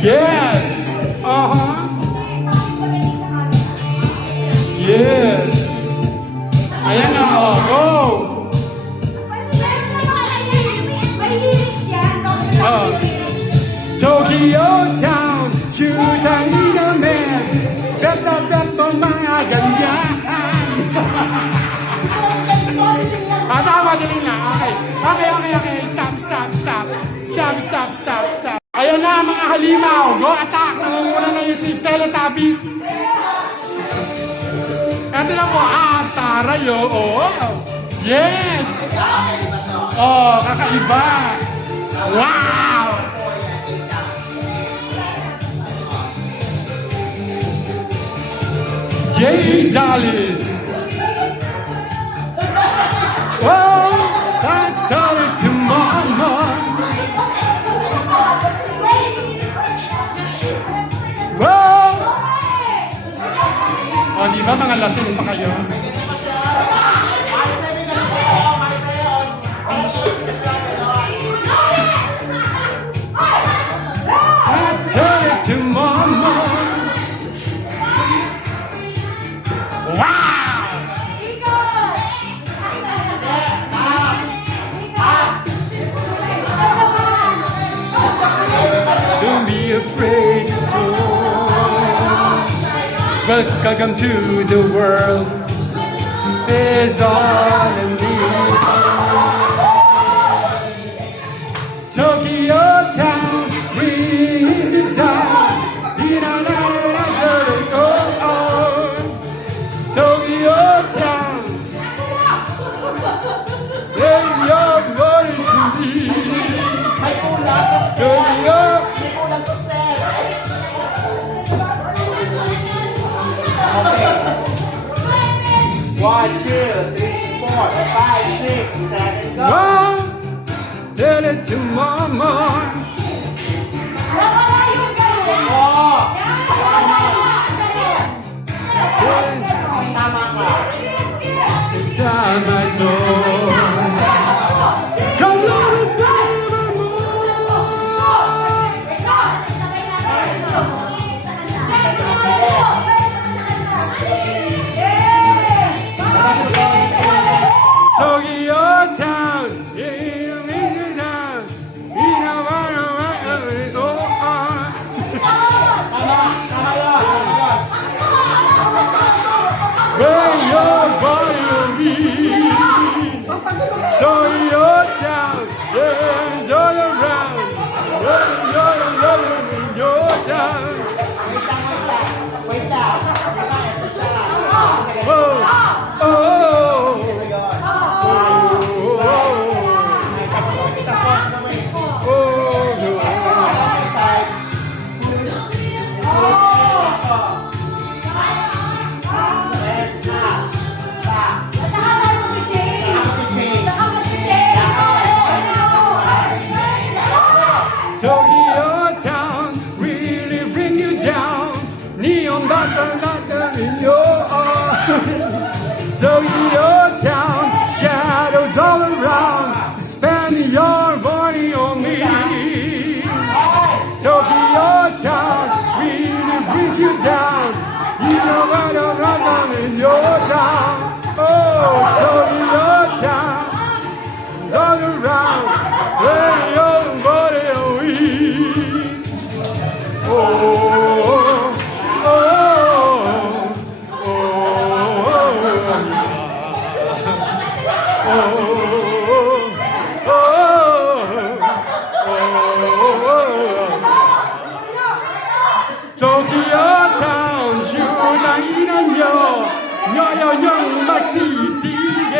Yes! Yes! Ayan na, go! Tokyo Town, Shutang in a mess. Beto mga ganyan. Tama, galing na. Okay. Stop. Ayan na, mga halimaw. Go, attack. Nangunguna na yung si Teletubbies. Ito na po. Taray, oh. Yes! Oh, kakaiba. Wow! Jay Dallas. Oh, I tell it to mama. Wow! Oh, di ba mga lasing pa kayo? I tell it to mama. Afraid to soar. Welcome to the world is all I need. Tokyo Town, bring it down. Tokyo Town, bring your money to me. Tokyo. 1, 2, 3, 4, 5, 6, 7, go! Tell it to mama. Tama ka. Inside my door. Come on and play my Tokyo Town, bring your body on me. Tokyo Town, yeah, all around. Bring your love in your town. Wait lang. Tokyo Town really bring you down. Neon light in your eyes. Tokyo Town, shadows all around. Spend your body on me. Tokyo Town really brings you down. You know what I'm in your town. Oh, Tokyo Town is all around. Spend your body on me. Tokyo Town, 슈라이는요, 여여영 막시티게.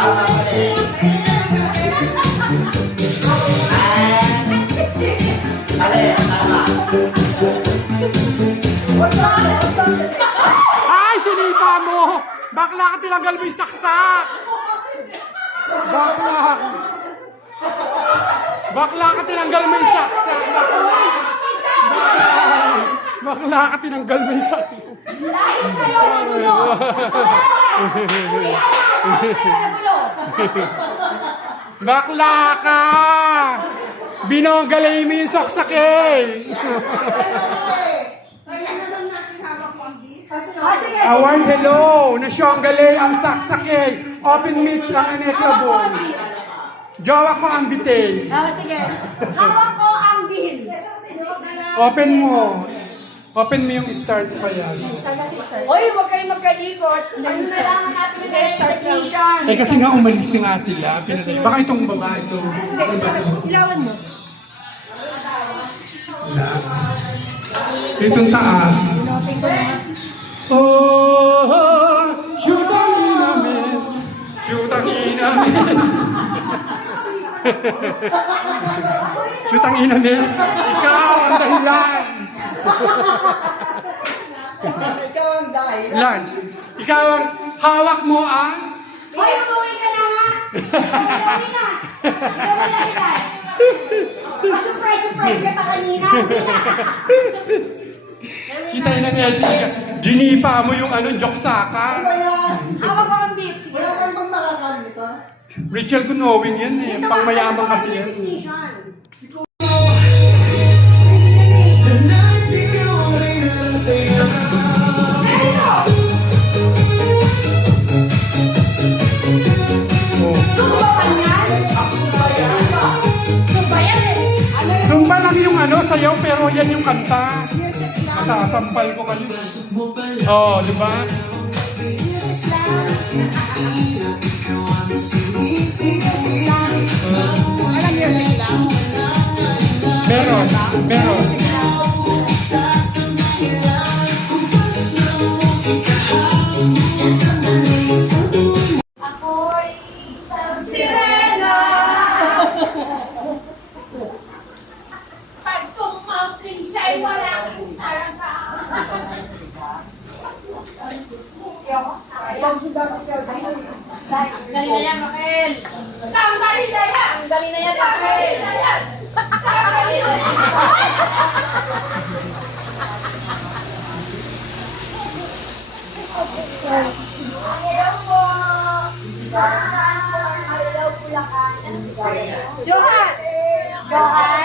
Tama mali. Mali, tama. Ay, sinipa mo! Bakla ka, tinanggal mo yung saksak! Bakla ka! Bakla ka, tinanggal mo yung saksak! Bakla ka, tinanggal mo yung saksak! Dahil sa'yo ang gulo! Bakla ka! Binonggalay mo yung saksak eh! Award hello! Nasyonggalay ang saksak eh! Open Mitch ang aneklabong! Jowa ko ang bitay! Sige. Hawak ko ang bill. Open mo! Open mo yung start pa yan. Oy, huwag kayong magkalikot. Ano na lang natin yung expectation. Eh kasi nga umalis na nga sila. Baka itong babae ito. Ilawan mo. Itong taas. Oh, shoot ang inamis. Shoot ang inamis. Shoot ang inamis. Ikaw ang dahilan. Ikaw ang dahil. Lan, ikaw ang hawak mo ang Hoy, umuwi ka na nga. Umuwi na. Umuwi na. Surprise ka pa kanina. kita ng Edgy. Ginipa mo yung joksaka. Hawak ko ang bill. Sige. Wala ka bang makakamit ito? Rachel to knowing yan eh. Pang mayaman kasi yan. Recognition. Sumbawan yan? Sumbayan eh. Ano yun? Sumpa lang yung sayaw pero yan yung kanta. Masasampal ko kayo. Oh, di ba? Meron, meron. Ako'y isang sirena. Pag tumapling siya'y walang talaga. Ang galing na yan, Raquel. Ang galing na yan. Ang galing na yan, Raquel. Ang galing na yan. Hello po. Saan po ang Hello Bulacan? Johan. Johan.